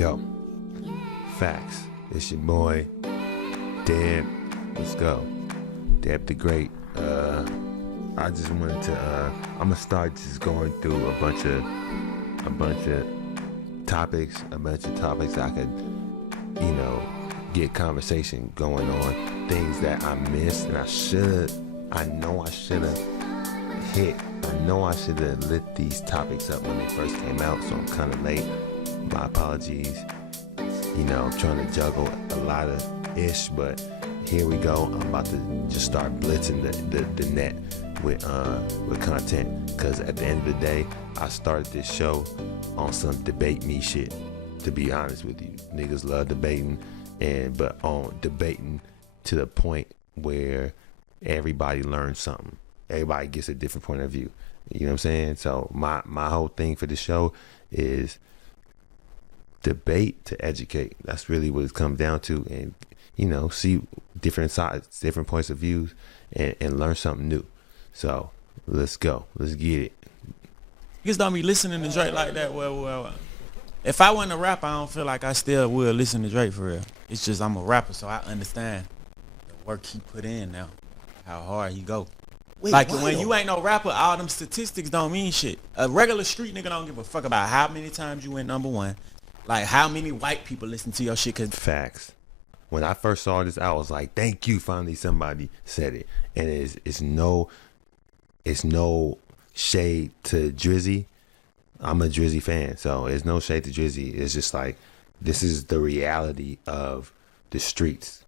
Yo, facts. It's your boy, Deb. Let's go. Deb the Great. I just wanted to, I'm gonna start just going through a bunch of topics I could, get conversation going on. Things that I missed and I know I should have hit. I know I should have lit these topics up when they first came out, so I'm kind of late. My apologies. I'm trying to juggle a lot of ish, but here we go. I'm about to just start blitzing the net with content, because at the end of the day, I started this show on some debate me shit. To be honest with you, niggas love debating, but on debating to the point where everybody learns something. Everybody gets a different point of view. You know what I'm saying? So my whole thing for the show is debate to educate. That's really what it comes down to, and see different sides, different points of views, and learn something new. So let's go. Let's get it. Niggas don't be listening to Drake like that. Well, if I wasn't a rapper, I don't feel like I still would listen to Drake for real. It's just I'm a rapper, so I understand the work he put in now, how hard he go. Wait, like when you ain't no rapper, all them statistics don't mean shit. A regular street nigga don't give a fuck about how many times you went number one, like how many white people listen to your shit. Cause facts. When I first saw this, I was like, "Thank you, finally somebody said it." And it's no shade to Drizzy. I'm a Drizzy fan, so it's no shade to Drizzy. It's just like, this is the reality of the streets.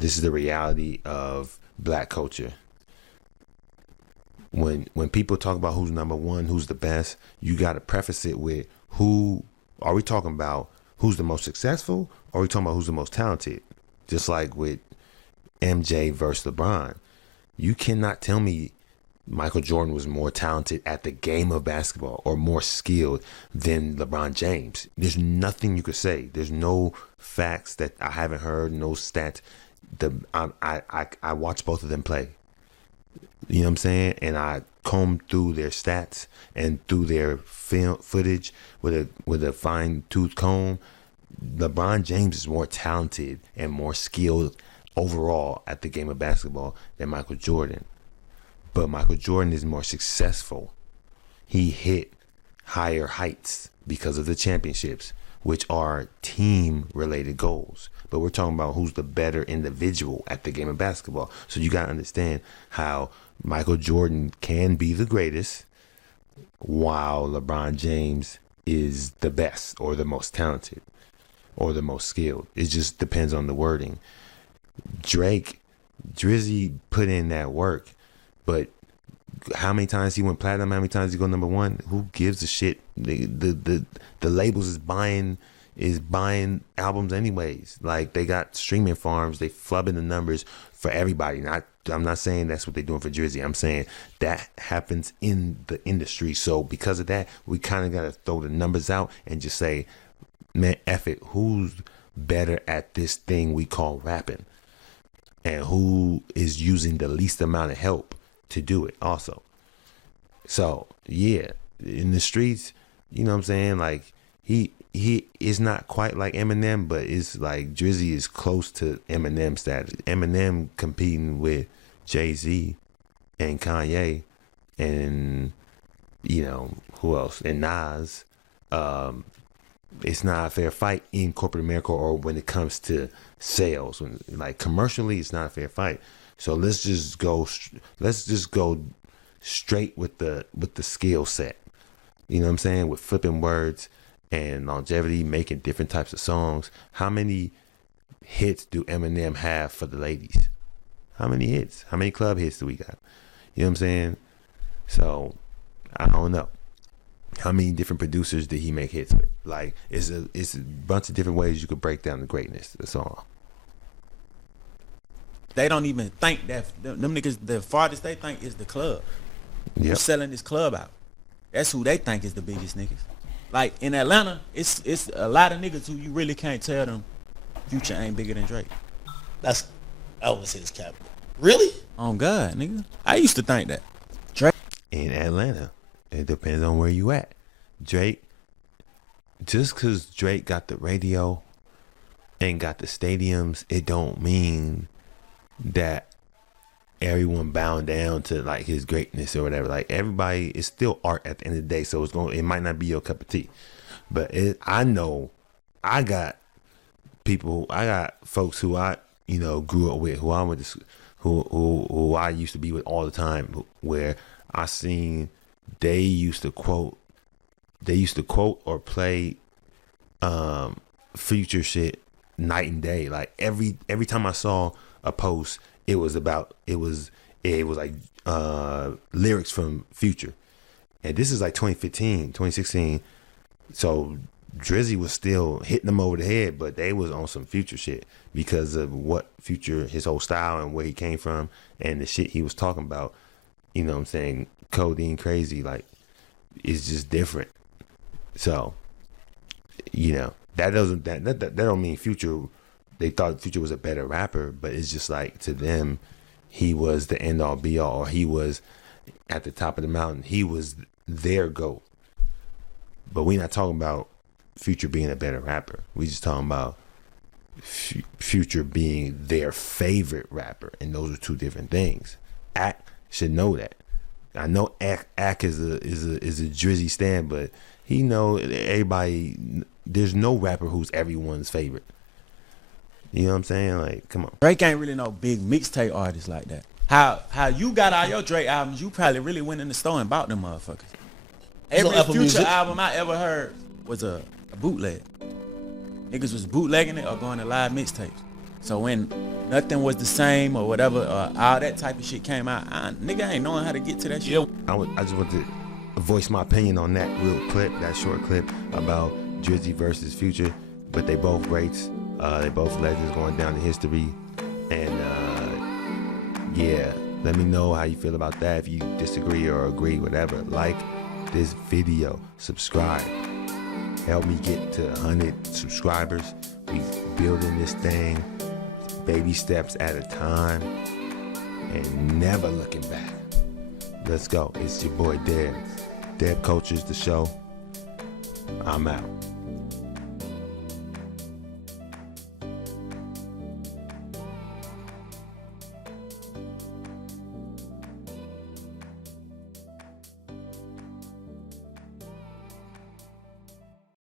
This is the reality of black culture. When people talk about who's number one, who's the best, you got to preface it with, who are we talking about? Who's the most successful, or are we talking about who's the most talented? Just like with MJ versus LeBron, you cannot tell me Michael Jordan was more talented at the game of basketball or more skilled than LeBron James. There's nothing you could say. There's no facts that I haven't heard, no stats. I watch both of them play. You know what I'm saying? And I comb through their stats and through their film footage with a fine tooth comb. LeBron James is more talented and more skilled overall at the game of basketball than Michael Jordan. But Michael Jordan is more successful. He hit higher heights because of the championships, which are team-related goals. But we're talking about who's the better individual at the game of basketball. So you got to understand how Michael Jordan can be the greatest, while LeBron James is the best or the most talented or the most skilled. It just depends on the wording. Drizzy put in that work, but how many times he went platinum, how many times he go number one? Who gives a shit? The labels is buying albums anyways. Like, they got streaming farms, they flubbing the numbers for everybody. I'm not saying that's what they're doing for Drizzy. I'm saying that happens in the industry. So because of that, we kind of got to throw the numbers out and just say, man, F it. Who's better at this thing we call rapping? And who is using the least amount of help to do it also? So, yeah, in the streets, you know what I'm saying? Like, he is not quite like Eminem, but it's like Drizzy is close to Eminem status. Eminem competing with Jay-Z and Kanye and, who else? And Nas. It's not a fair fight in corporate America, or when it comes to sales. Like, commercially, it's not a fair fight. So let's just go straight with the skill set. You know what I'm saying? With flipping words and longevity, making different types of songs. How many hits do Eminem have for the ladies? How many hits? How many club hits do we got? You know what I'm saying? So I don't know. How many different producers did he make hits with? Like, it's a bunch of different ways you could break down the greatness. That's all. They don't even think that them niggas, the farthest they think is the club. Yep. Who's selling this club out? That's who they think is the biggest niggas. Like, in Atlanta, it's a lot of niggas who you really can't tell them Future ain't bigger than Drake. I would say it's capital. Really? Oh God, nigga. I used to think that. Drake In Atlanta, it depends on where you at. Drake just because Drake got the radio and got the stadiums, it don't mean that everyone bound down to like his greatness or whatever. Like everybody, it's still art at the end of the day. So it might not be your cup of tea, but I know I got folks who I grew up with, who I went to, who I used to be with all the time, where I seen they used to quote or play Future shit night and day. Like every time I saw a post, it was like lyrics from Future. And this is like 2015, 2016. So Drizzy was still hitting them over the head, but they was on some Future shit because of what Future, his whole style and where he came from and the shit he was talking about. You know what I'm saying? Codeine crazy, like it's just different. So, that don't mean Future, they thought Future was a better rapper, but it's just like to them, he was the end all be all, or he was at the top of the mountain. He was their GOAT. But we not talking about Future being a better rapper. We just talking about Future being their favorite rapper, and those are two different things. Ak should know that. I know Ak is a Drizzy stan, but he know everybody. There's no rapper who's everyone's favorite. You know what I'm saying? Like, come on. Drake ain't really no big mixtape artist like that. How you got all your Drake albums? You probably really went in the store and bought them motherfuckers. Every Apple Future Music. album I ever heard was a bootleg. Niggas was bootlegging it or going to live mixtapes. So when nothing was the same or whatever, all that type of shit came out, nigga ain't knowing how to get to that shit. I just want to voice my opinion on that that short clip about Drizzy versus Future, but they both greats. They both legends going down in history. And yeah, let me know how you feel about that. If you disagree or agree, whatever. Like this video, subscribe. Help me get to 100 subscribers. We building this thing, baby steps at a time, and never looking back. Let's go. It's your boy Deb. Deb Culture's the show. I'm out.